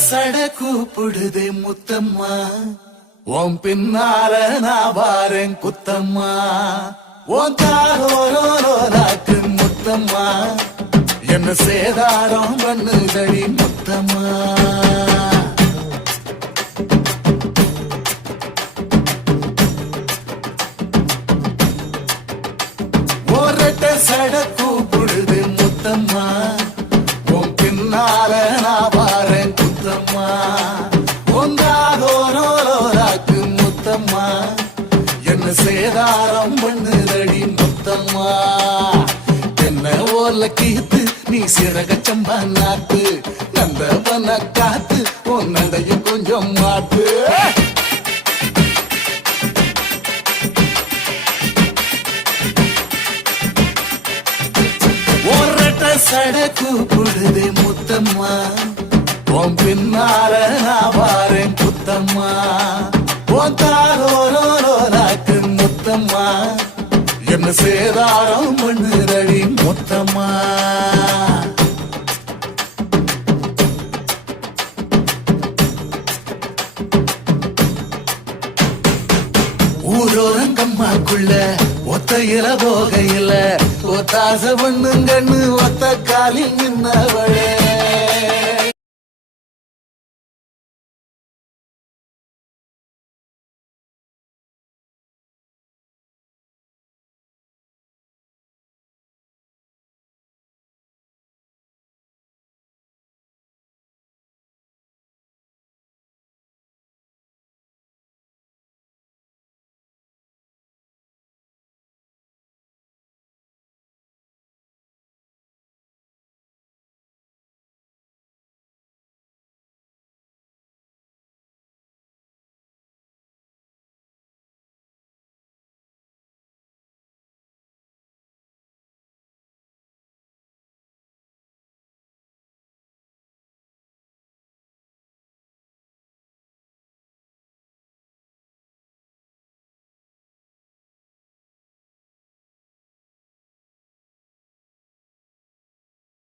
சட கூப்பிடுதே முத்தம்மா, உன் பின்னால நான் வாரேன் குத்தம்மா. உன் தாரோராக்கு முத்தம்மா, என்ன சேதாரம் பண்ணுதடி முத்தம்மா. ஒரட்ட சட கூப்பிடுது முத்தம்மா, உன் பின்னால நான் வாரேன் குத்தம்மா. ஒன்றாதோராக்கு முத்தம்மா, என்ன சேதாரம் பண்ணுதடி முத்தம்மா. என்ன ஓல கீத்து நீ சிறக சம்பா நாட்டு, நந்தவன காத்து உன் நடையும் கொஞ்சம் மாட்டு. சட கூப்பிடுதே முத்தம்மா, உன் பின்னால நான் வாரேன் குத்தம்மா. உன் தாரோராக்கு முத்தம்மா, என்ன சேதாரம் பண்ணுதடி முத்தம்மா. ஊரோரங்கம்மாக்குள்ள ஒத்தையில போகையில ஒத்தாச பண்ணுங்கன்னு ஒத்த காலில் நின்னவளே.